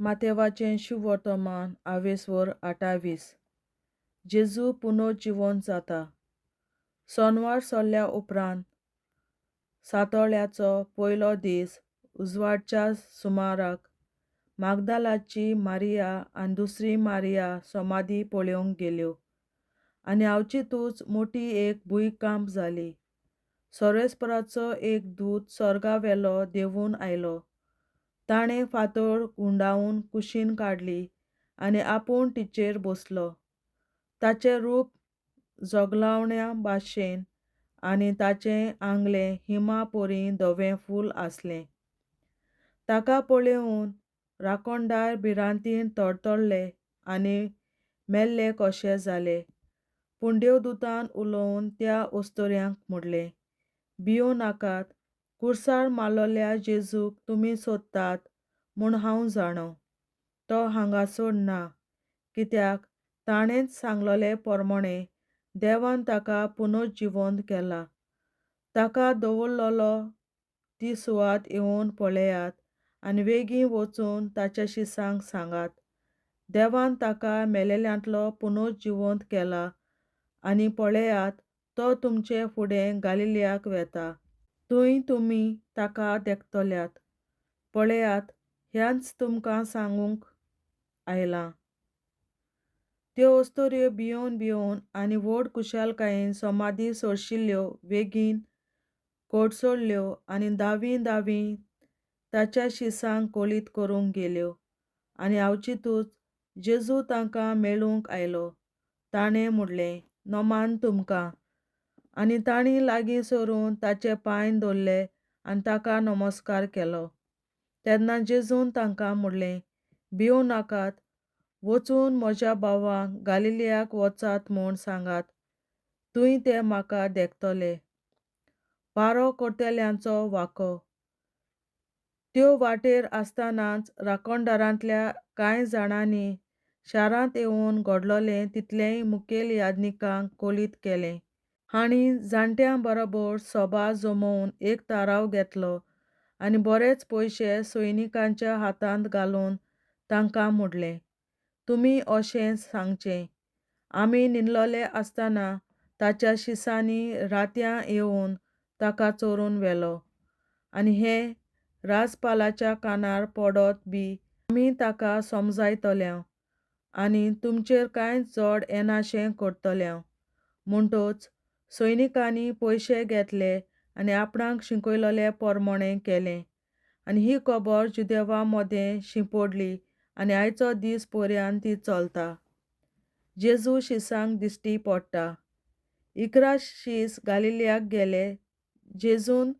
मातेवाचें शुभ वर्तमान 28 जेजू पुनर्जीवन जाता. सोनवार सोल्ल्या उपरांत सातोळ्याचो पयलो दीस उजवाडच्या सुमाराक मागदालाची मारिया आनी दुसरी मारिया समाधी पळोवंक गेल्यो आनी अवचितूच मोठी एक भुंयकांप जाली. सोरेस्पराचो एक दूत स्वर्गावेलो देंवून आयलो. ताणें फातर गुंडाळून कुशीन काडली आनी आपूण तिचेर बसलो. ताचें रूप जोगलावण्या भाशेन आनी ताचें आंगलें हिमा परी धवें फूल आसलें. ताका पळोवन राखणदार भिरांतीन तडतडले आनी मेल्ले कशे जाले. पूण देवदूतान उलोवन त्या ओस्तोऱ्यांक म्हणलें, भियो नाकात, कुर्सार मारलोल्या जेजूक तुमी सोदतात म्हूण हांव जाणो. तो हांगासर ना, कित्याक ताणेंच सांगलोले प्रमाणें देवान ताका पुनर्जिवंत केला. ताका दवरलोलो ती सुवात येवन पळयात आनी बेगीन वचून ताच्या शिसांक सांगात. देवान ताका मेलेल्यांतलो पुनर्जिवंत केला आनी पळयात तो तुमचे फुडें गलिलयाक वेता. थंय तुमी ताका देख्तल्यात. पळयात, हेंच तुमकां सांगूंक आयलां. त्यो ओस्तोऱ्यो भियोन भियोन आनी व्हड कुशालकायेन समाधी सोडशिल्ल्यो बेगीन कोडसोडल्यो आनी धांवी ताच्या शिसांक कोलीत करूंक गेल्यो. आनी अवचितूच जेजू तांकां मेळूंक आयलो. ताणें म्हणलें, नोमान तुमकां. आनी तांणी लागीं सरून ताचे पांय धरले आनी ताका नमस्कार केलो. तेन्ना जेजून तांकां म्हणलें, भियो नाकात, वचून म्हज्या भावांक गलिलयाक वचात म्हूण सांगात. थंय ते म्हाका देख्तले. पारो करतेल्यांचो वांको. त्यो वाटेर आसतनाच राखणदारांतल्या कांय जाणांनी शारांत येवन घडलोलें तितलेय मुखेल याजकांक कोलीत केलें. हांणी जाणट्यां बरोबर सभा जमोवन एक थाराव घेतलो आनी बरेच पयशे सैनिकांच्या हातांत घालून तांकां म्हणलें, तुमी अशें सांगचें, आमी न्हिदलोले आसतना ताच्या शिसांनी रात्यां येवन ताका चोरून व्हेलो. आनी हें राजपालाच्या कानार पडत बी आमी ताका समजायतल्यो आनी तुमचेर कांयच जड येनाशें करतल्यो. म्हणटच सैनिकांनी पयशे घेतले आनी आपणाक शिकयलोले प्रमाणें केलें. आनी ही खबर जुदेवां मदें शिंपडली आनी आयचो दीस पर्यंत ती चलता. जेजू शिसांक दिश्टी पडटा. 11 शीस गलिलयाक गेले. जेजून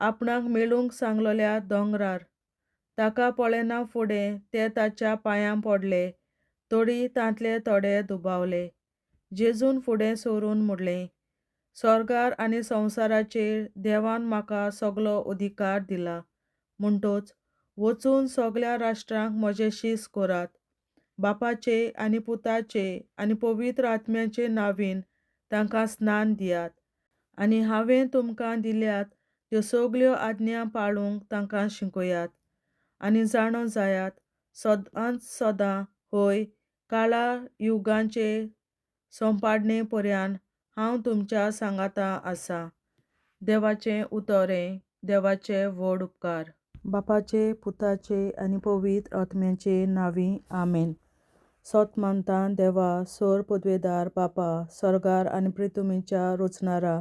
आपणाक मेळूंक सांगलोल्या दोंगरार. ताका पळयना फुडें ते ताच्या पांयां पडले. तरी तांतले थोडे दुबावले. जेजून फुडें सरून म्हणलें, स्वर्गार आनी संवसाराचेर देवान म्हाका सगलो अधिकार दिला. म्हणटच वचून सगल्या राष्ट्रांक म्हजे शीस करात. बापाचे आनी पुताचे आनी पवित्र आत्म्याचे नांवीन तांकां स्नान दियात. आनी हांवें तुमकां दिल्यात त्यो सगल्यो आज्ञा पाळूंक तांकां शिकयात. आनी जाणो जायात, सदांच सदां, हय, काळा युगांचे सोंपाडणे पर्यंत हांव तुमच्या सांगाता आसां. देवाचें उतोरें. देवाचे व्हड उपकार. बापाचे, पुताचे आनी पवित्र आत्म्याचे नांवीं. आमेन. सोत मानता देवा, सर पदवेदार बापा, स्वर्गार आनी पृथ्वीच्या रचणारा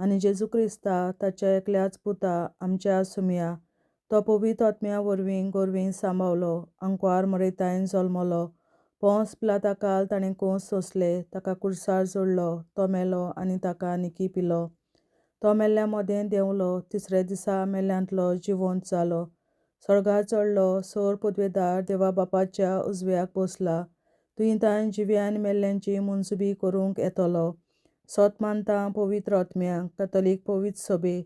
आनी जेजू क्रिस्ता ताच्या एकल्याच पुता आमच्या सुमया. तो पवित्र आत्म्या वरवीं गोरवीं सांबावलो, अंकवार मरयतायन जल्मलो, पोंस पिलाताकाल ताणें कोंस सोंसले, ताका कुर्सार जोडलो, तो मेलो आनी ताका निकी पिलो. तो मेल्ल्या मदें देंवलो, तिसऱ्या दिसा मेल्ल्यांतलो जिवंत जालो, स्वर्गार चडलो, सर पदवेदार देवा बापाच्या उजव्याक बसला. थंय ताणें जिव्या आनी मेल्ल्यांची मुनसुबी करूंक येतलो. सोत मानता पवित्र आत्म्यांक, कॅथॉलिक पवित्र सभे,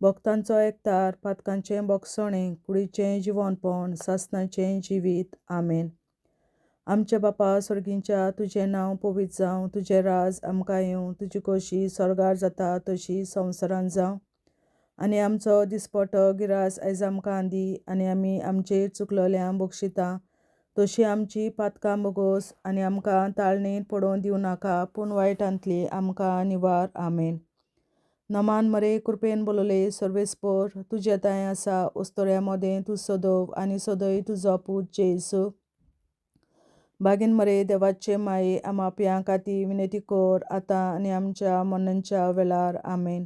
भक्तांचो एकठार, पातकांचें भोगसणें, कुडीचें जिवंतपण, सासणाचें जिवीत. आमेन. आमचे बापा स्वर्गीच्या, तुजें नांव पवित्र जावं, तुजें राज आमकां येवं, तुजी खोशी स्वर्गार जाता तशी संवसारांत जावं. आनी आमचो दिसपटो गिरास आयज आमकां दी आनी आमी आमचेर चुकलोल्यांक बक्षिता तशी आमची पातकां बोगोस आनी आमकां ताळणेत पडोवन दिवं नाका, पूण वायटांतली आमकां निवार. आमेन. नमान मरे कृपेन बोलोले सर्वेस्पोर तुजे ताय आसा उस्तोऱ्या मोदें तूं सोदोव आनी सोदय तुजो पूत जेसू. बागीन मरे देवाचे माये आमाप्यां खातीर विनंती कोर आतां आनी आमच्या मरणाच्या वेळार. आमेन.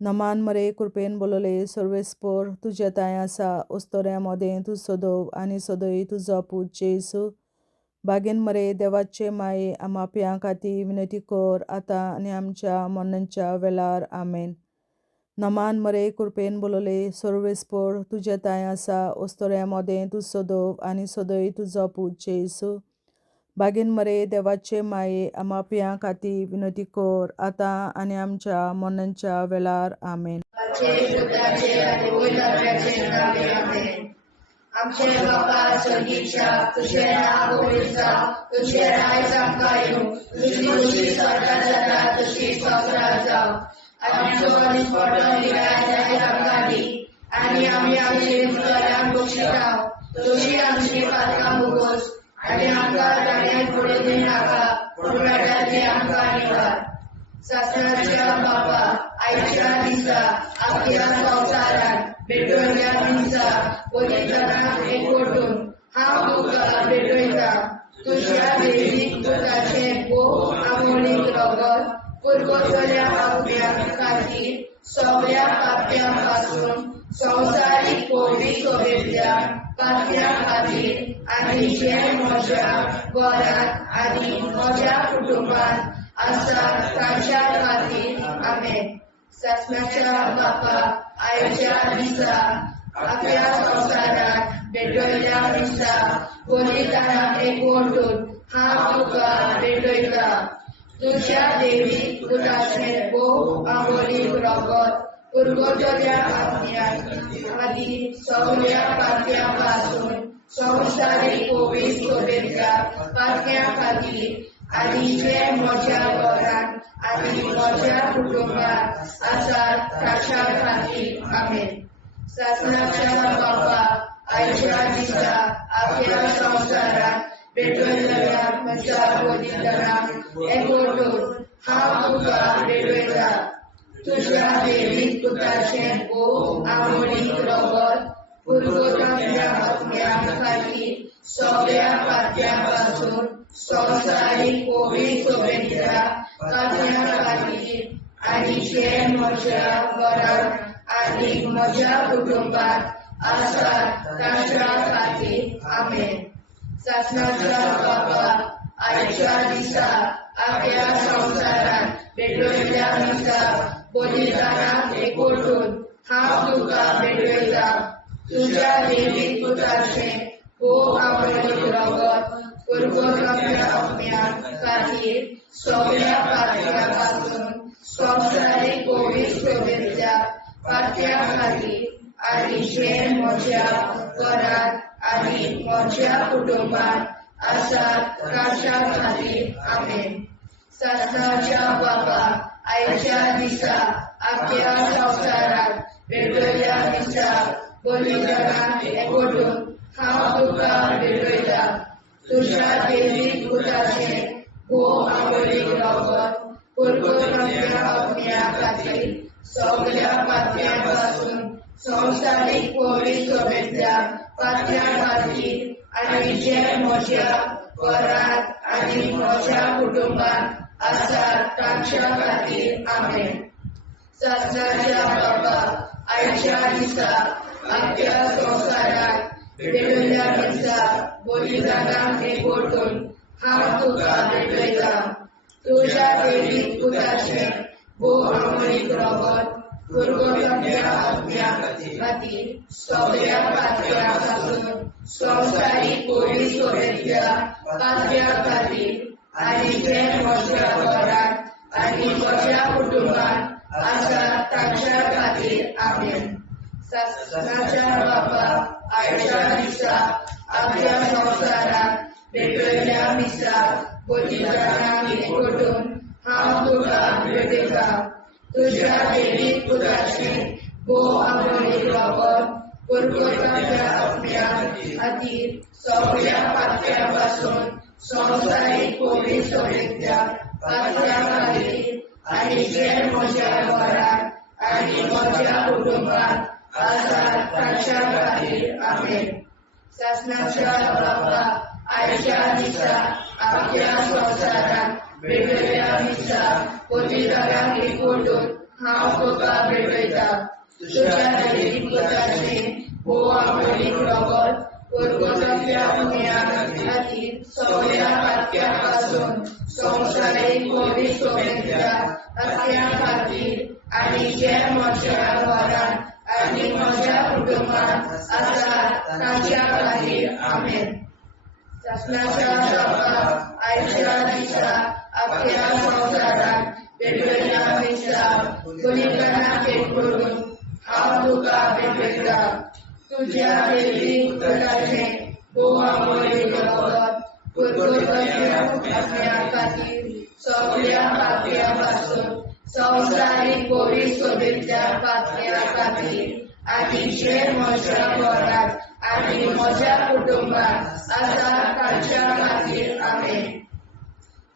नमान मरे कृपेन बोलोले सर्वेस्पोर तुजे ताय आसा उस्तोऱ्या मोदें तूं सोदोव आनी सोदय तुजो पूत जेसू. बागीन मरे देवाचे माये आमाप्यां खातीर विनंती कोर आतां आनी आमच्या मरणाच्या वेळार. आमेन. नमान मरे कृपेन बोलोले सर्वेस्पोर तुजे ताय आसा उस्तोऱ्या मोदें तूं सोदोव आनी सोदय तुजो पूत जेसू. बागीन मरे देवाचे माये आमाप्यां खातीर विनंती कोर आतां आनी आमच्या मरणाच्या वेळार. आमेन. आमचे बापा स्वर्गीच्या तुझे नाव होईल जावं, तुझे राज आमकां येवं, तुझी खुशी स्वर्गात जाता तशी संवसारात जावं. आमचो दिसपट्टो निराय आमकां दी आनी आमी आमचे मुखारांक बक्षितांव, तुजी आमची पातकां बोगोस आनी आमकां ताणें पडोवन दिवं नाका, पूण वायटांतली आमकां निवार. सासणाच्या बापा आयच्या दिसा आपल्या संवसारांत भेटवयल्या दिसा पवित्रांक एकवटून हांव तुका भेटयता. तुज्या दैवीक पुताचें भोव आमोणीक रगत पुरगोतल्या आपल्या खातीर सगळ्या पाप्यां पासून संवसारीक पवित्र सोबेतल्या पाप्यां खातीर आनी जे म्हज्या घरांत आनी म्हज्या कुटुंबांत आसा तांच्या खातीर. आमेन. सासणाच्या बापा आयच्या दिसा आपल्या संवसारांत भेटवयल्या दिसा पवित्रांक एकवटून हांव तुका भेटयता. तुज्या दैवीक पुताचें भोव आमोणीक रगत पुरगोतल्या आपल्या खातीर सगळ्या पाप्यां पासून संवसारीक पवित्र सोबेतल्या पाप्यां खातीर आनी जे म्हज्या घरांत आनी म्हज्या कुटुंबांत आसात तांच्या खातीर. आमेन. सासणाच्या बापा आयच्या दिसा आपल्या संवसारांत भेटवयल्या म्हज्या पवित्रांक एकवटून हांव तुका भेटयता. तुज्या दैवीक पुताचें भोव आमोणीक रगत पुरगोतल्या आपल्या खातीर सगळ्या पाप्यां पासून संवसारीक पवित्र सोबेतल्या पाप्यां खातीर आनी जे म्हज्या घरांत आनी म्हज्या कुटुंबांत आसात तांच्या खातीर. आमेन. सासणाच्या बापा आयच्या दिसा आपल्या संवसारांत भेटवयल्या दिसा पवित्रांक एकवटून हांव तुका भेटयता. तुज्या दैवीक पुताचें भोव आमोणीक रगत पुरगोतल्या आपल्या खातीर सगळ्या पाप्यां पासून संवसारीक पवित्र सोबेतल्या पाप्यां खातीर आनी जे म्हज्या घरांत आनी म्हज्या कुटुंबांत आसात तांच्या खातीर. आमेन. सासणाच्या बापा आयच्या दिसा आपल्या संवसारांत भेटवयल्या दिसा पवित्रांक एकवटून हांव तुका भेटयता. तुज्या दैवीक पुताचें भोव आमोणीक रगत पुरगोतल्या आपल्या खातीर सगळ्या पाप्यां पासून संवसारीक पवित्र सोबेतल्या पाप्यां खातीर आनी जे म्हज्या घरांत आनी म्हज्या कुटुंबांत आसात तांच्या खातीर. आमेन. सासणाच्या बापा आयच्या दिसा आपल्या संवसारांत भेटवयल्या दिसा पवित्रांक एकवटून हांव तुका भेटयता. तुज्या दैवीक पुताचें भोव आमोणीक रगत पुरगोतल्या आपल्या खातीर सगळ्या पाप्यां पासून संवसारीक पवित्र सोबेतल्या पाप्यां खातीर आनी जे म्हज्या घरांत आनी म्हज्या कुटुंबांत आसात तांच्या खातीर. आमेन. सासणाच्या बापा आयच्या दिसा आपल्या संवसारांत भेटवयल्या दिसा पवित्रांक एकवटून हांव तुका भेटयता. तुज्या दैवीक पुताचें भोव आमोणीक रगत पुरवठाच्या आपल्या खातीर सगळ्या पातळ्यांपासून संवसारीक कोविड सोबतच्या पातळ्या खातीर आनी जे म्हज्या घरांत आनी म्हज्या कुटुंबात आसात तांच्या खातीर आमेन. शासनाच्या बाबा आयच्या दिसा आपल्या संवसारांत भेटयल्या दिसा पवित्रांक एकवटून हांव तुका भेटयता. तुज्या दैवीक पुताचें आमोलीक रगत पुरवठाच्या पुण्या खातीर सगळ्या पातक्यां पासून संवसारीक कोविड सोबतच्या पातक्यां खातीर आनी जे म्हज्या घरांत आनी म्हज्या कुटुंबात आसात तांच्या खातीर आमेन. शासनाच्या बाबा आयच्या दिसा आपल्या संवसारांत भेटयल्या दिसा पवित्रांक एकवटून हांव तुका भेटयता. तुज्या दैवीक पुताचें अमोलीक रगत पुरवठाच्या पुण्या खातीर सगळ्या पातळ्यां पासून संवसारीक कोविड सोबतच्या पातळ्यां खातीर आनी जे म्हज्या घरांत आनी म्हज्या कुटुंबात आसात तांच्या खातीर आमेन.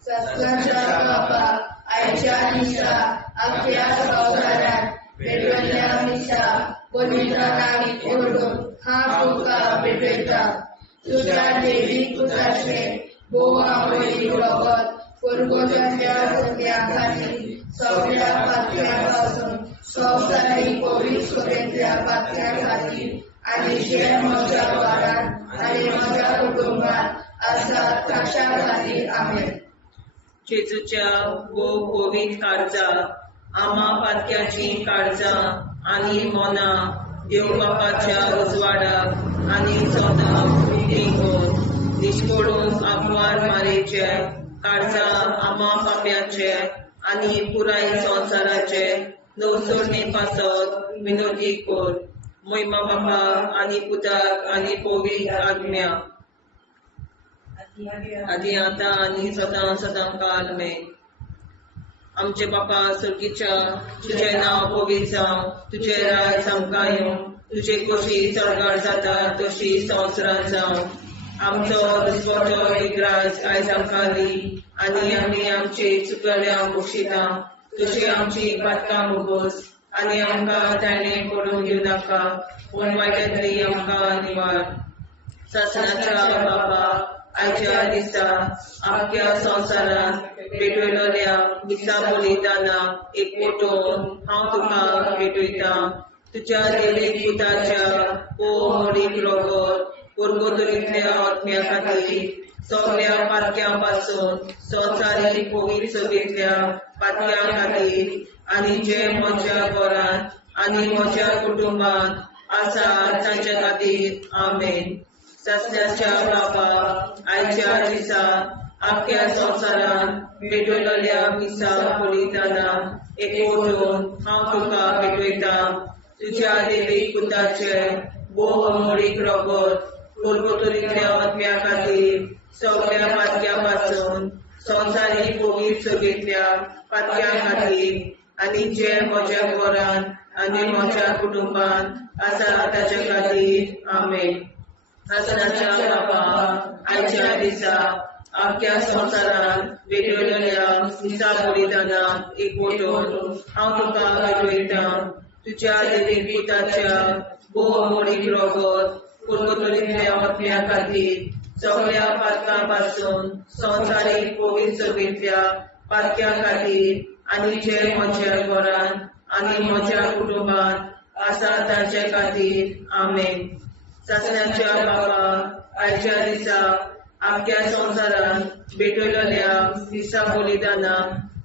शासनाच्या बाबा आयच्या दिसा आपल्या संवसारांत भेटयल्या दिसा पवित्रांक एकवटून हांव तुका भेटयता. तुज्या दैवीक पुताचें अमोलीक रगत पुरवठाच्या पुण्या खातीर सगळ्या पातळ्यां पासून संवसारीक कोविड सोबतच्या पातळ्यां खातीर आनी जे म्हज्या घरांत आनी म्हज्या कुटुंबात आसात तांच्या खातीर आमेन. जेजूच्या कोविड काळजा आमा पातक्याची काळजां आनी मोना देव बापाच्या उजवाडाक आनी सदां देखून निश्कोडून आग्वार मारेचे काळजा आमा पाप्याचे आनी पुराय संवसाराचे नवसोडणे पासत विनोदी कोर. महिमा बापा आनी पुताक आनी पवित्र आत्म्या आदी आतां आनी सदां सदां काल आमेन. आमचे बापा सुर्गीच्या तुझें नांव पवित्र जावं, तुजें राज आमकां येवं, तुजे कशी सरकार जाता तशी संवसारांत जावं. आमचो दिसवटो विग्रास आयज आमकां दी आनी आमी आमचे चुकल्यांक बक्षिता. तशी आमची पातकां मुगोस आनी आमकां ताणें पडूंक दिवं नाका, पूण वायटांतली आमकां निवार. शासनाच्या बाबा आयच्या दिसा आख्या संवसारांत भेटयलोल्या दिसा बलिदाना एकवटून हांव तुका भेटयता. तुज्या दैवीक पुताच्या अमोलीक रगत पुरवठांतल्या आत्म्या खातीर सगळ्या पातक्यां पासून संवसारीक कोविड सोबतल्या पातक्यां खातीर आनी जे म्हज्या घरांत आनी म्हज्या कुटुंबात आसात तांच्या खातीर आमेन. शासनाच्या बाबा आयच्या दिसा आख्या संवसारांत भेटयलोल्या दिसा बलिदाना एकवटून हांव तुका भेटयता. तुज्या दैवीक पुताचें अमोलीक रगत पुरवठांतल्या आत्म्या खातीर सगळ्या पातक्यां पासून संवसारीक कोविड सोबतल्या पातक्यां खातीर आनी जे म्हज्या घरांत आनी म्हज्या कुटुंबात आसात तांच्या खातीर आमेन. शासनाच्या बाबा आयच्या दिसा आख्या संवसारांत भेटयलोल्या दिसा बलिदाना एकवटून हांव तुका भेटयता. तुज्या दैवीक पुताच्या अमोलीक रगत पुरवठांतल्या आत्म्या खातीर सगळ्या पातकां पासून संवसारीक कोविड सोबतल्या पातक्यां खातीर आनी जे म्हज्या घरांत आनी म्हज्या कुटुंबात आसात तांच्या खातीर आमेन. शासनाच्या बाबा आयच्या दिसा आख्या संवसारांत भेटयलोल्या दिसा बलिदाना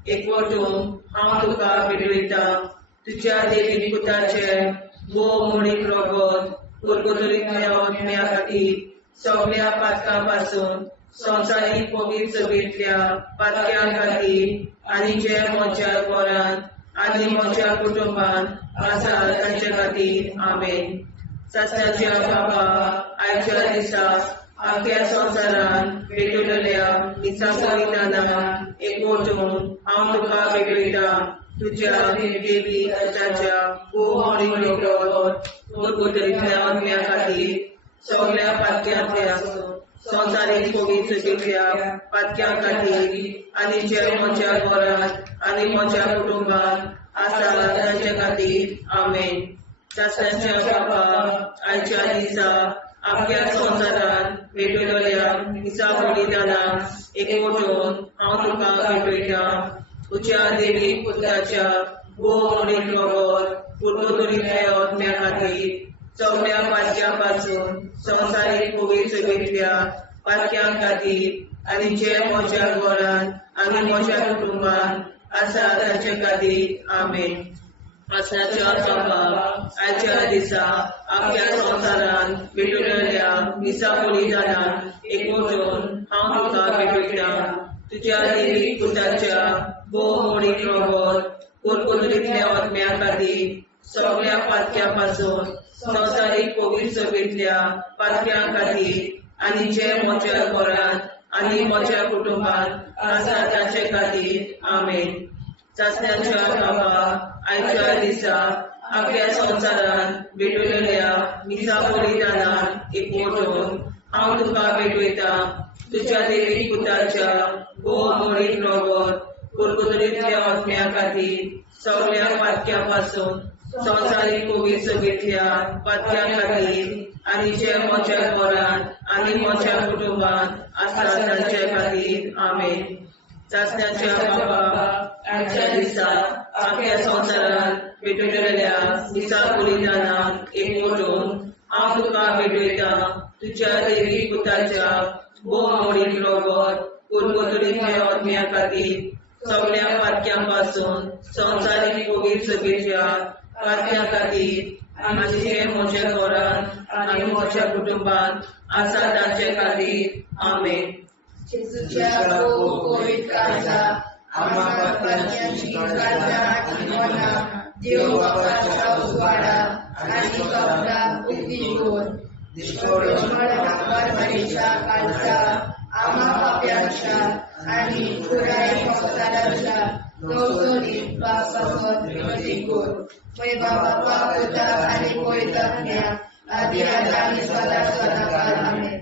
एकवटून हांव तुका भेटयता. तुज्या दैवीक पुताचें अमोलीक रगत पुरवठांतल्या आत्म्या खातीर सगळ्या पातकां पासून संवसारीक कोविड सोबतल्या पातक्यां खातीर आनी जे म्हज्या घरांत आनी म्हज्या कुटुंबात आसात तांच्या खातीर आमेन. शासनाच्या बाबा आयच्या दिसा आख्या संवसारांत भेटयलोल्या दिसा बलिदाना एकवटून हांव तुका भेटयता. तुझ्या देवी त्याच्या गुरुगुरीतल्या आत्म्या खातीर सगळ्या पातक्यांतले आसूं संवसारीक पवित्रतेच्या पातक्यां खातीर आनी जे म्हज्या घरांत आनी म्हज्या कुटुंबात आसा तांचे खातीर आमेन. शास्त्राच्या बाबा आयच्या दिसा आपल्या संवसारान भेटयलेल्या दिसा बलिदानाक एकवटून हांव तुका भेटयता. तुज्या देवी पुत्राच्या गोमडीक रगत गुरुगुरीतल्या आत्म्या खातीर सगळ्या पातक्यां पासून संवसारीक पवित्रतेच्या पातक्यां खातीर आनी जे म्हज्या घरांत आनी म्हज्या कुटुंबात आसा तांचे खातीर आमेन. आसनाच्या बाबा आयच्या दिसा आपल्या संवसारान भेटयलेल्या दिसा बलिदानाक एकवटून हांव तुका भेटयता. तुज्या देवी पुत्राच्या गोमडीक रगत गुरुगुरीतल्या आत्म्या खातीर सगळ्या पातक्यां पासून संवसारीक पवित्रतेच्या पातक्यां खातीर आनी जे म्हज्या घरांत आनी म्हज्या कुटुंबात आसा तांचे खातीर आमेन. चाचण्याच्या बाबा आयच्या दिसा आपल्या संवसारान भेटयलेल्या दिसा बलिदानाक एकवटून हांव तुका भेटयता. तुज्या देवी पुत्राच्या गोमडीक रगत गुरुगुरीतल्या आत्म्या खातीर सगळ्या पातक्यां पासून संवसारीक पवित्रतेच्या पातक्यां खातीर आनी जे म्हज्या घरांत आनी म्हज्या कुटुंबात आसा तांचे खातीर आमेन. चाचण्याच्या बाबा आयच्या दिसा आपल्या संवसारान भेटयलेल्या दिसा बलिदानाक एकवटून हांव तुका भेटयता. तुज्या देवी पुत्राच्या गोमडीक रगत गुरुगुरीतल्या आत्म्या खातीर सगळ्या पातक्यां पासून संवसारीक पवित्रतेच्या पातक्यां खातीर आनी जे म्हज्या घरांत आनी म्हज्या कुटुंबात आसा तांचे खातीर आमेन. जेजूच्या पवित्र काळजा आम्हा पातकांची काळजा आनी मना देव बापाच्या उजवाडा आनी कपडा उक्ती करून परमेच्या काळजा आम्हा पाप्यांच्या आनी पुराय संवसाराच्या नवसरीत पापावर विनंती कर. पै बाबा पुता आनी पवित्रात्म्या आदी आनी सदा सदाकाळ आमेन.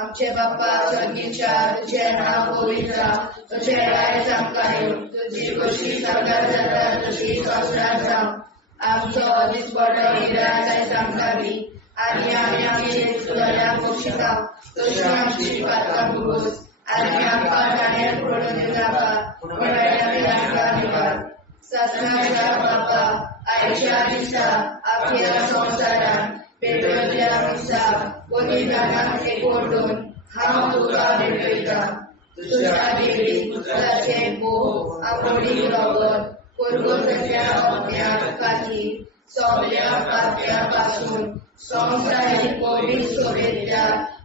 आमचे बाप्पा स्वर्गीच्या तुझे नाव पवित्र तुझे राय आमकां तुझी कशी सगळ्यात जाता तशी संवसारात जावं. आमचो दिसपडो निराश आमकां दी आनी आमी आमची सुदारण्याक बक्षिता तशी आमची पातकां भोगोस आनी आमकां गाण्यार पडून नाका पूण आमकां निवार. ससनाच्या बाप्पा आयच्या दिसा आपल्या संवसारान भेटयल्ल्या दिसा बलिदानाक एकवटून हांव तुका भेटयता. तुज्या देवी पुत्राचे भोग आपोडी रगत गुरुगुरीतल्या आत्म्या खातीर सगळ्या पातक्यां पासून संवसारीक पवित्रतेच्या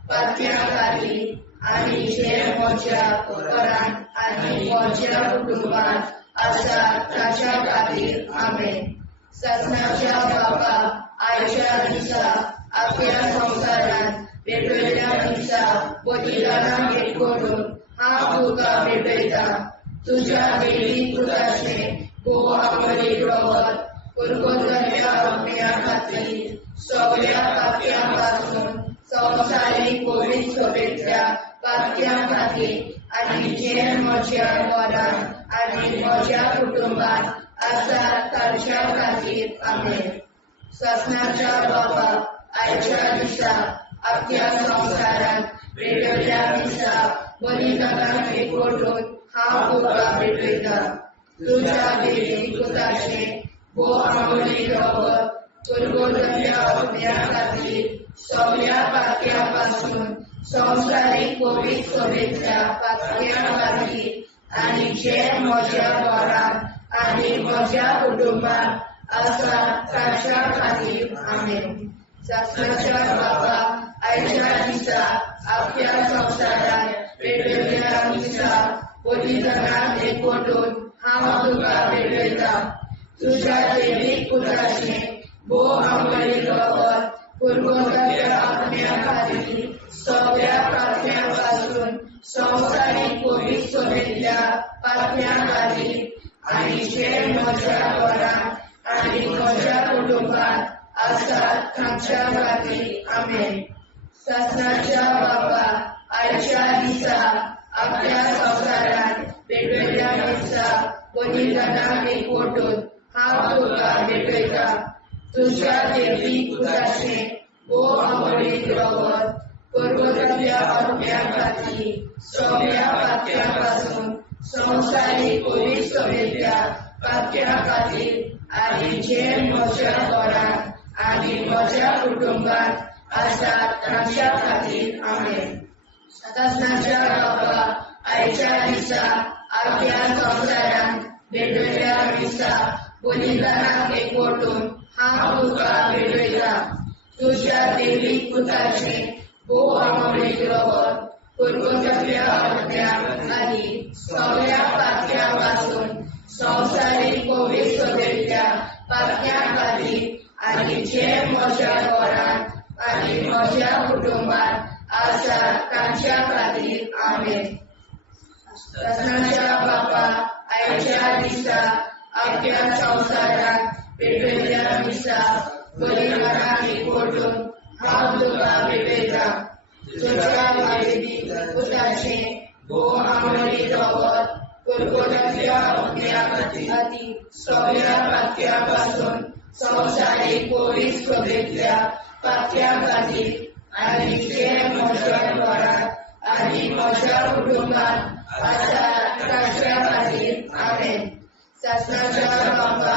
पातक्यां खातीर आनी जे म्हज्या घरांत आनी म्हज्या कुटुंबात आसा ताच्या खातीर आमेन. ससनाच्या बाबा आयच्या दिसा आपल्या संवसारान भेटयल्ल्या दिसा बलिदानाक एकवटून हांव तुका भेटयता. तुज्या देवी पुत्राचे गोमडीक रगत गुरुगुरीतल्या आत्म्या खातीर सगळ्या पातक्यां पासून संवसारीक पवित्रतेच्या पातक्यां खातीर आनी जे म्हज्या घरांत आनी म्हज्या कुटुंबात आसा तांच्या खातीर आमेन. ससनाच्या बाबा आयच्या दिसा आपल्या संवसारान भेटयल्ल्या दिसा बलिदानाक एकवटून हांव तुका भेटयता. तुज्या देवी पुत्राचे गोमडीक रगत गुरुगुरीतल्या आत्म्या खातीर सगळ्या पातक्यां पासून संवसारीक पवित्रतेच्या पातक्यां खातीर आनी जे म्हज्या घरांत आनी म्हज्या कुटुंबात आसा तांच्या खातीर आमेन. ससनाच्या बाबा आयच्या दिसा आपल्या संवसारान भेटयल्ल्या दिसा बलिदानाक एकवटून हांव तुका भेटयता. तुज्या देवी पुत्राचे गोमडीक रगत गुरुगुरीतल्या आत्म्या खातीर सगळ्या पातक्यां पासून संवसारीक पवित्रतेच्या पातक्यां खातीर आनी जे म्हज्या घरांत आनी म्हज्या कुटुंबात आसात तांच्या खातीर आमेन. सासणाच्या बाबा आयच्या दिसा आपल्या संवसारांत भेटयल्या दिसा बलिदानाक एकवटून हांव तुका भेटयता. तुज्या देवी पुताचें भोव आवडीक रगत पर्वतांतल्या आत्म्या खातीर सगळ्या पातक्यां पासून संवसारीक पवित्रतेच्या पातक्यां खातीर आनी जे म्हज्या घरांत आनी म्हज्या कुटुंबात आसात तांच्या खातीर आमेन. सासणाच्या बाबा आयच्या दिसा आपल्या संवसारांत भेटयल्या दिसा बलिदानाक एकवटून हांव तुका भेटयता. तुज्या देवीक पुताचें भोव आवडीक रगत पर्वतांतल्या आत्म्या आनी सगळ्या पातक्यां पासून संवसारीक पवित्रतेच्या पातक्यां खातीर आनी जे म्हज्या घरांत आनी म्हज्या कुटुंबात आसात तांच्या खातीर आमेन. सासणाच्या बाबा आयच्या दिसा आपल्या संवसारांत भेटयल्या दिसा बलिदानाक एकवटून हांव तुका भेटयता. तुज्या देवीक पुताचें भोव आवडीक रगत पर्वतांतल्या आत्म्या खातीर सगळ्या पातक्यां पासून संवसारीक पवित्रतेच्या पातक्यां खातीर आनी जे म्हज्या घरांत आनी म्हज्या कुटुंबात आसात तांच्या खातीर आमेन. सासणाच्या बाबा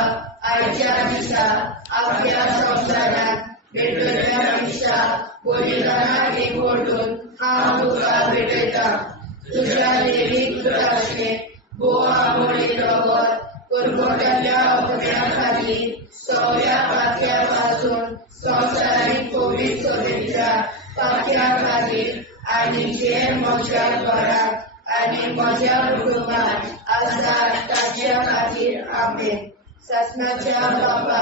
आयच्या दिसा आपल्या संवसारांत भेटयल्या दिसा बलिदानाक एकवटून हांव तुका भेटयता. तुज्या देवीक पुताचें भोव आवडीक रगत पर्वतांतल्या आत्म्या खातीर सगळ्या पातक्यां पासून संवसारीक पवित्रतेच्या पातक्यां खातीर आनी जे म्हज्या घरांत आनी म्हज्या कुटुंबात आसात तांच्या खातीर आमेन. सासणाच्या बाबा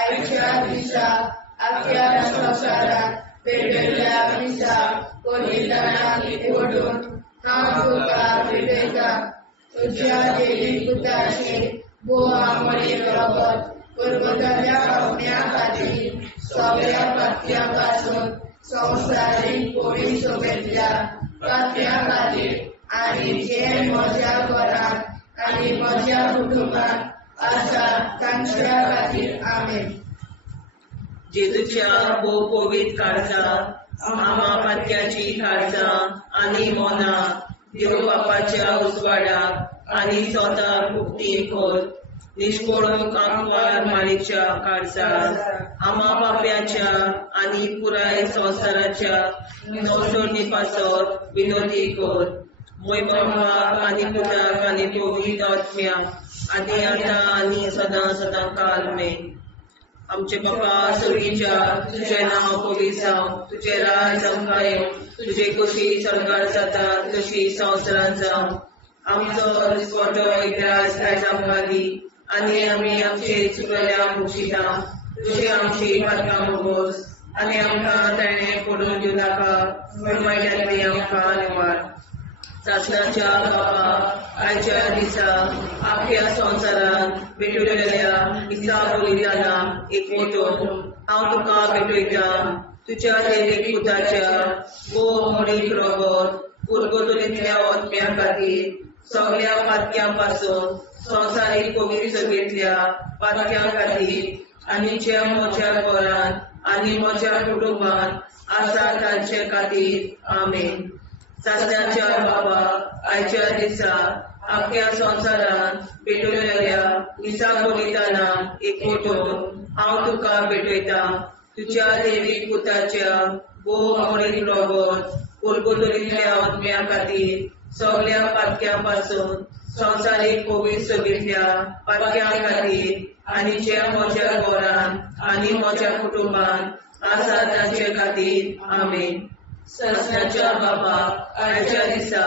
आयच्या दिसा आपल्या संवसारांत भेटयल्या दिसा बलिदानाक एकवटून हांव तुका भेटयता. तुज्या देवीक पुताचें भोव आवडीक रगत पर्वतांतल्या आत्म्या खातीर सगळ्या पातक्यां पासून संवसारीक पवित्रतेच्या पातक्यां खातीर आनी जे म्हज्या घरांत आनी म्हज्या कुटुंबात आसात तांच्या खातीर आमेन. जेजूच्या भोव पवित्र काळजांत आमा पातक्याची काळजां आनी मोना देव बापाच्या उजवाडाक आनी स्वता मुक्ती कर. निष्पळूक आंकवार माळेच्या काळजांत आमा बाप्याच्या आनी पुराय संवसाराच्या नवसोडणी पासत विनोदी कर. मोय बापाक आनी पुताक आनी पवित्र आत्म्या आनी आतां आनी सदां सदां काल मेन. आमचे बापा सर्गीच्या तुजें नांव पवित्र जावं. तुजें राज आमकां येवं. तुजे कशी सरकार जाता तशी संवसारांत जावं. आमचो दिसवटो एकदांच आयज आमकां दी आनी आमी आमचे चुकल्यांक मुक्षिता. तुजी आमची पातकां मोगोस आनी आमकां ताणें पडून दिवं नाका. वायट्यांतली आमकां निवाड. सासणाच्या बाबा आयच्या दिसा आपल्या संवसारांत भेटयल्या दिसा बलिदानाक एकवटून हांव तुका भेटयता. तुज्या देवीक पुताच्या भोव आवडीक रगत पर्वतांतल्या आत्म्या खातीर सगळ्या पातक्यां पासून संवसारीक पवित्रतेच्या पातक्यां खातीर आनी जे म्हज्या घरांत आनी म्हज्या कुटुंबात आसा तांचे खातीर आमेन. सासणाच्या बाबा आयच्या दिसा आपल्या संवसारांत भेटयल्या दिसा बलिदानाक एकवटून हांव तुका भेटयता. तुज्या देवीक पुताच्या भोव आवडीक रगत पर्वतांतल्या आत्म्या खातीर सगळ्या पातक्यां पासून संवसारीक पवित्रतेच्या पातक्यां खातीर आनी जे म्हज्या घरांत आनी म्हज्या कुटुंबात आसा तांचे खातीर आमेन. सासणाच्या बाबा आयच्या दिसा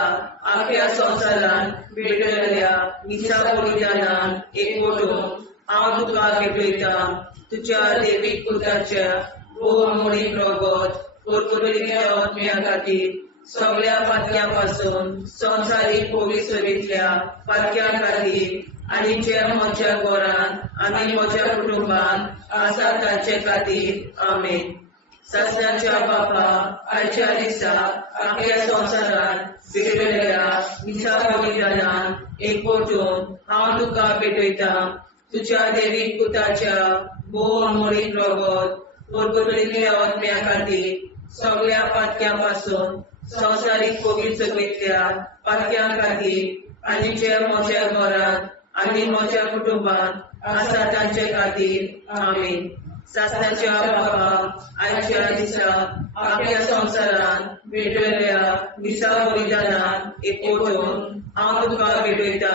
आपल्या संवसारांत भेटयल्या दिसा बलिदानाक एकवटून हांव तुका भेटयता. तुज्या देवीक पुताच्या भोव आवडीक रगत पर्वतांतल्या आत्म्या खातीर सगळ्या पातक्यां पासून संवसारीक पवित्रतेच्या पातक्यां खातीर आनी जे म्हज्या घरांत आनी म्हज्या कुटुंबात आसा तांचे खातीर आमेन. सस्नाच्या बापा, आयच्या दिसा आख्या संवसारान भेटलेल्या मिसा बलिदानान एकवटून हांव तुका भेटयता. तुज्या देवीक पुताच्या भोव अमोलीक रगत परगटलेल्या आत्म्या खातीर सगळ्या पातक्यां पासून संवसारीक पवित्रतेंतल्या पातक्यां खातीर आनी जे म्हज्या घरांत आनी म्हज्या कुटुंबात आसा तांचे खातीर आमेन. सासणाच्या बापा, आयच्या दिसा आख्या संवसारान भेटलेल्या मिसा बलिदानान एकवटून हांव तुका भेटयता.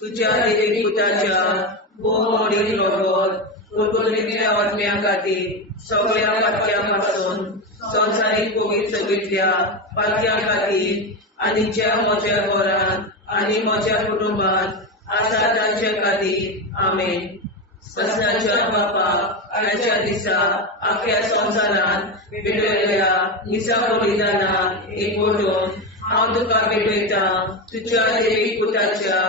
तुज्या देवीक पुताच्या भोव अमोलीक रगत परगटलेल्या आत्म्या खातीर सगळ्या पातक्यां पासून संवसारीक पवित्रतेंतल्या पातक्यां खातीर आनी ज्या म्हज्या घरांत आनी म्हज्या कुटुंबात आसा तांचे खातीर आमेन. सस्नाच्या बापा, आयच्या दिसा आख्या संवसारान भेटलेल्या मिसा बलिदानान एकवटून हांव तुका भेटयता. तुज्या देवीक पुताच्या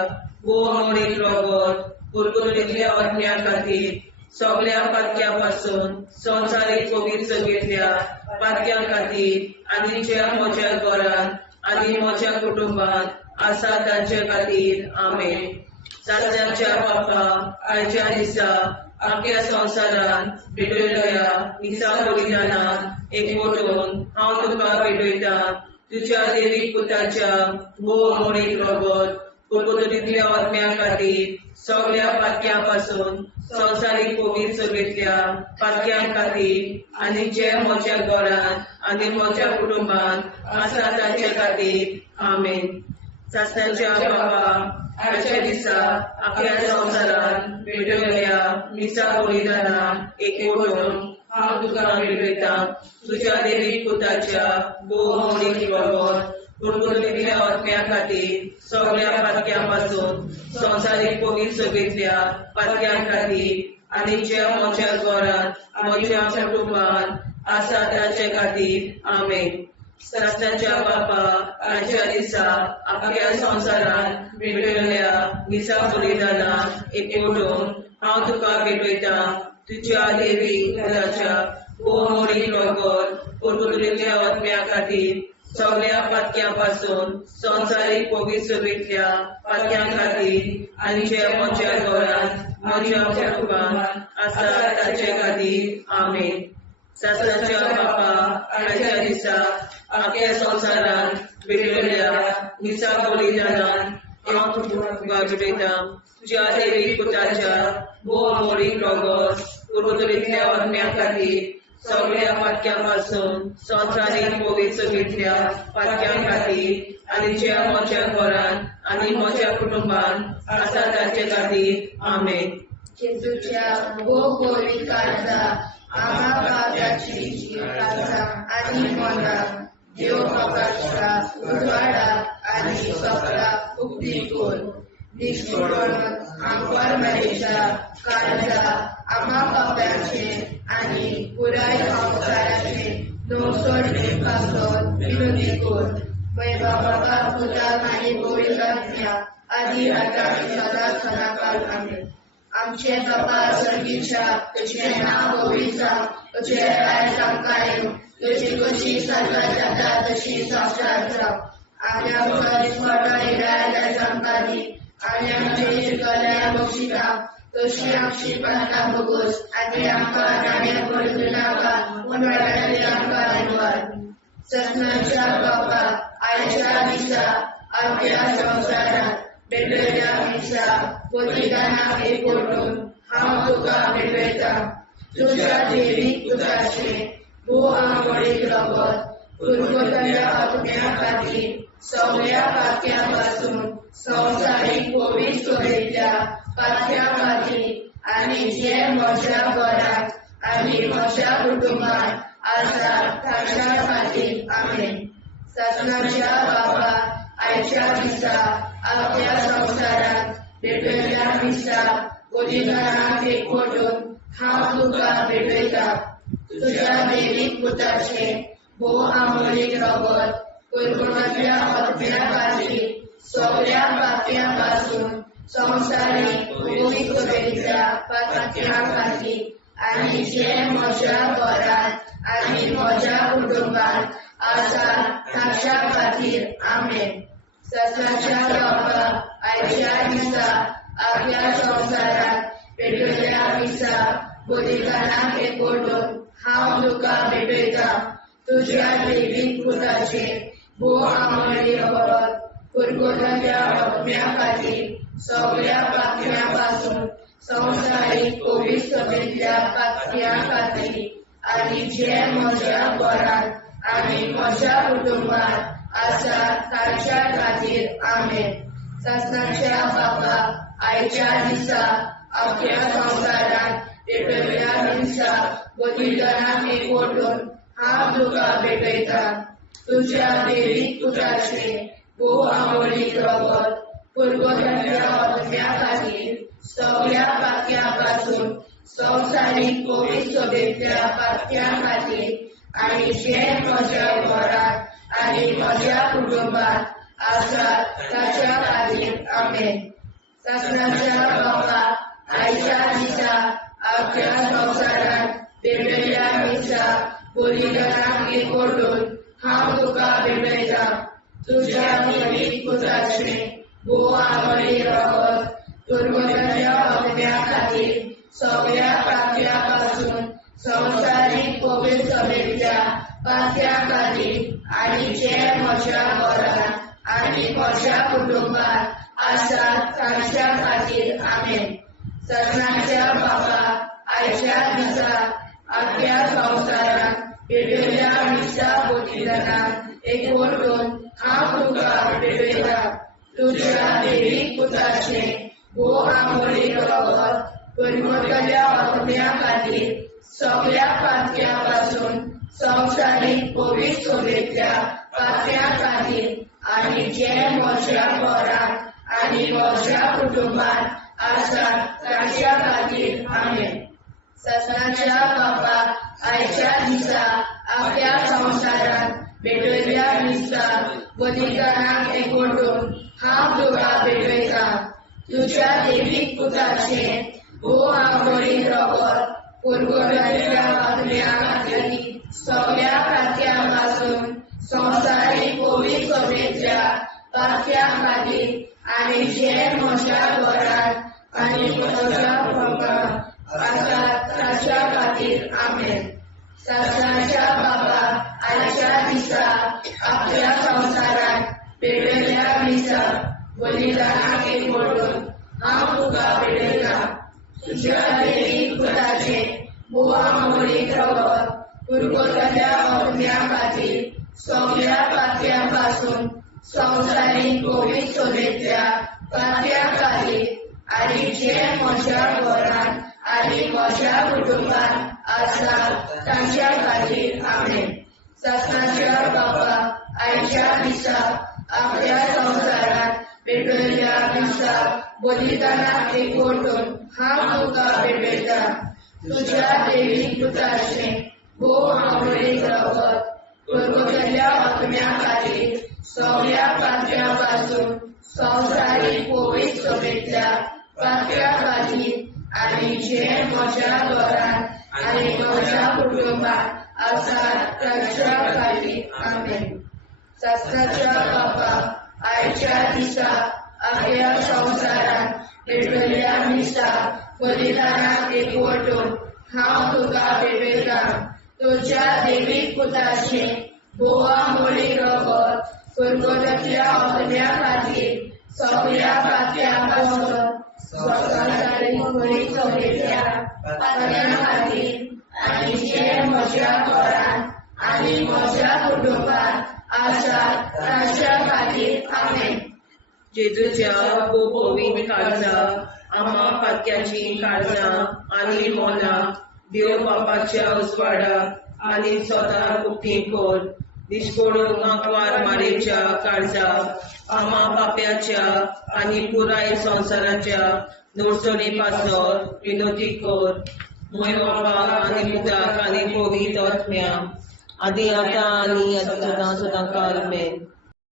भोव अमोलीक रगत परगटलेल्या आत्म्या खातीर सगळ्या पातक्यां पासून संवसारीक पवित्रतेंतल्या पातक्यां खातीर आनी ज्या म्हज्या घरांत आनी म्हज्या कुटुंबात आसा तांचे खातीर आमेन. सासणाच्या बापा, आयच्या दिसा आख्या संवसारान भेटलेल्या मिसा बलिदानान एकवटून हांव तुका भेटयता. तुज्या देवीक पुताच्या भोव अमोलीक रगत परगटलेल्या आत्म्या खातीर सगळ्या पातक्यां पासून संवसारीक पवित्रतेंतल्या पातक्यां खातीर आनी जे म्हज्या घरांत आनी म्हज्या कुटुंबात आसा तांचे खातीर आमेन. सासणाच्या बापा, आयच्या दिसा आख्या संवसारान भेटलेल्या मिसा बलिदानान एकवटून हांव तुका भेटयता. तुज्या देवीक पुताच्या भोव अमोलीक रगत परगटलेल्या आत्म्या खातीर सगळ्या पातक्यां पासून संवसारीक पवित्रतेंतल्या पातक्यां खातीर आनी जे म्हज्या घरांत म्हज्या कुटुंबात आसा तांचे खातीर आमेन. सासणाच्या बापा, आयच्या दिसा आख्या संवसारान भेटलेल्या मिसा बलिदानान एकवटून हांव तुका भेटयता. तुज्या देवीक पुताच्या भोव अमोलीक रगत परगटलेल्या आत्म्या खातीर सगळ्या पातक्यां पासून संवसारीक पवित्रतेंतल्या पातक्यां खातीर आनी जे म्हज्या घरांत म्हज्या कुटुंबात आसा तांचे खातीर आमेन. सासणाच्या बापा, आयच्या दिसा आख्या संवसारान भेटलेल्या मिसा बलिदानान हांव तुका भेटयता. तुज्या देवीक पुताच्या भोव अमोलीक रगत परगटलेल्या आत्म्या खातीर सगळ्या पातक्यां पासून संवसारीक पवित्रतेंतल्या पातक्यां खातीर आनी जे म्हज्या घरांत आनी म्हज्या कुटुंबात आसा तांचे खातीर आमेन. जेजूच्या भोव पवित्र काळजा आम्हा पापाची काळजा आनी मना देव बापाच्या उजवाडाक आनी सपनाक उक्ती कर. निष्ठुरण आमकां मेळच्या काळजा आम्हा पापाचे आनी पुराय संवसाराचे नवसोड पासून विनोदी कर. बाबा पुता आनी पवित्र आदी आतां सदां सदांकाळ आमेन. आमचे बापा सर्गीच्या तुझे नाव पवित्र तुझे राय आमकां तुझी कशी सगळ्या जाता तशी संसार जाव. आनी आमकां दिसपट्टा राय आमकां दी आनी आमचे कल्या बक्षिता तशी आमची प्रार्थना भोगोस आनी आमकां राण्या पडूं नाका पूण वायटांतल्यान आमकां वाचवार. सस्नाच्या बापा, आयच्या दिसा आख्या संवसारान भेटलेल्या मिसा बलिदानाक एकवटून हांव तुका भेटयता. तुज्या देवीक पुताचे भोव अमोलीक रगत परगटलेल्या आत्म्या खातीर सगळ्या पातक्यां पासून संवसारीक पवित्रतेंतल्या पातक्यां खातीर आनी जे म्हज्या घरांत आनी म्हज्या कुटुंबात आसा तांच्या खातीर आमेन. सस्नाच्या बापा, आयच्या दिसा आख्या संवसारान भेटलेल्या मिसा बलिदानाक एकवटून हांव तुका भेटयता. तुज्या देवीक पुताचे भोव अमोलीक रगत परगटलेल्या आत्म्या खातीर सगळ्या पातक्यां पासून संवसारीक पवित्रतेच्या पातळ्या खातीर आनी जे म्हज्या घरांत आनी म्हज्या कुटुंबांत आसा ताच्या खातीर आमेन. सत्याच्या बाबा आयच्या दिसा आपल्या संवसारात पेटयल्या दिसा बलिदानाक एकवटून हांव तुका भेटयता. तुज्या दैवीक पुताचे भोव आमळी परत कुरकुरल्या आत्म्या खातीर सगळ्या पातळ्यां पासून संवसारीक पवित्रतेच्या पातळ्यां खातीर आनी जे म्हज्या घरांत आनी म्हज्या कुटुंबांत आसा ताच्या खातीर आमेन. सत्याच्या बाबा आयच्या दिसा आपल्या संवसारात पेटयल्या दिसा बलिदानाक एकवटून हांव तुका भेटयता. तुज्या दैवीक पुताचे भोव आमळी रगत कुरकुरल्या आत्म्या खातीर सगळ्या पातळ्यां पासून संवसारीक पवित्रतेच्या पातळ्यां खातीर आनी जे म्हज्या घरांत आनी म्हज्या कुटुंबांत आसा ताच्या खातीर आमेन. सत्याच्या बाबा आयच्या दिसा आपल्या संवसारात पेटयल्या दिसा बलिदानाक एकवटून हांव तुका भेटयता. तुज्या दैवीक पुताचे भोव आमळी रगत कुरकुरल्या आत्म्या खातीर सगळ्या पातळ्यां पासून संवसारीक पवित्रतेच्या पातळ्यां खातीर आनी जे म्हज्या घरांत आनी म्हज्या कुटुंबांत आसा ताच्या खातीर आमेन. सत्याच्या बाबा आयच्या दिसा आपल्या संवसारात पेटयल्या दिसा बलिदानाक एकवटून हांव तुका भेटयता. तुज्या दैवीक पुताचे भोव आमळी रगत कुरकुरल्या आत्म्या खातीर सगळ्या पातळ्यां पासून संवसारीक पवित्रतेच्या पातळ्यां खातीर आनी जे म्हज्या घरांत आनी म्हज्या कुटुंबांत आसा ताच्या खातीर आमेन. सत्याच्या बाबा आयच्या दिसा आपल्या संवसारात पेटयल्या दिसा बलिदानाक एकवटून हांव तुका भेटयता. तुज्या दैवीक पुताचे भोव आमळी रगत कुरकुरल्या आत्म्या खातीर सगळ्या पातळ्यां पासून संवसारीक पवित्रतेच्या पातळ्यां खातीर आनी जे म्हज्या घरांत आनी म्हज्या कुटुंबांत आसा ताच्या खातीर आमेन. सत्याच्या बाबा आयच्या दिसा आपल्या संवसारात पेटयल्या दिसा बलिदानाक एकवटून हांव तुका भेटयता. तुज्या दैवीक पुताचे भोव आमळी रगत कुरकुरल्या आत्म्या खातीर सगळ्या पातळ्यां पासून संवसारीक पवित्रतेच्या पातळ्यां खातीर आनी जे म्हज्या घरांत आनी म्हज्या कुटुंबांत आसा ताच्या खातीर आमेन. सत्याच्या बाबा आयच्या दिसा आपल्या संवसारात पेटयल्या दिसा बलिदानाक एकवटून हांव तुका भेटयता. तुज्या दैवीक पुताचे भोव आमळी रगत कुरकुरल्या आत्म्या खातीर सगळ्या पातळ्यां पासून संवसारीक पवित्रतेच्या पातळ्यां खातीर आनी जे म्हज्या घरांत आनी म्हज्या कुटुंबांत आसा ताच्या खातीर आमेन. सत्याच्या बाबा आयच्या दिसा आपल्या संवसारात पेटयल्या दिसा बलिदानाक एकवटून हांव तुका भेटयता. तुज्या दैवीक पुताचे भोव आमळी रगत कुरकुरल्या आत्म्या खातीर सगळ्या पातळ्यां पासून संवसारीक पवित्रतेच्या पातळ्यां खातीर आनी जे म्हज्या घरांत आनी म्हज्या कुटुंबांत आसा ताच्या खातीर आमेन. जेजूच्या पवित्र काळजा आम्हा पातक्याची काळजां आनी मोला देव बापाच्या उजवाडाक आनी स्वता उक्ती कोर दिसपडून आंकवार मारेच्या काळजा आम्हा पाप्याच्या आनी पुराय संवसाराच्या नोडचणी पासर विनोदी कोर मोय बापा आनी पुताक आनी पवित्र आत्म्या आदी आतां आनी सदां सदां काल आमेन.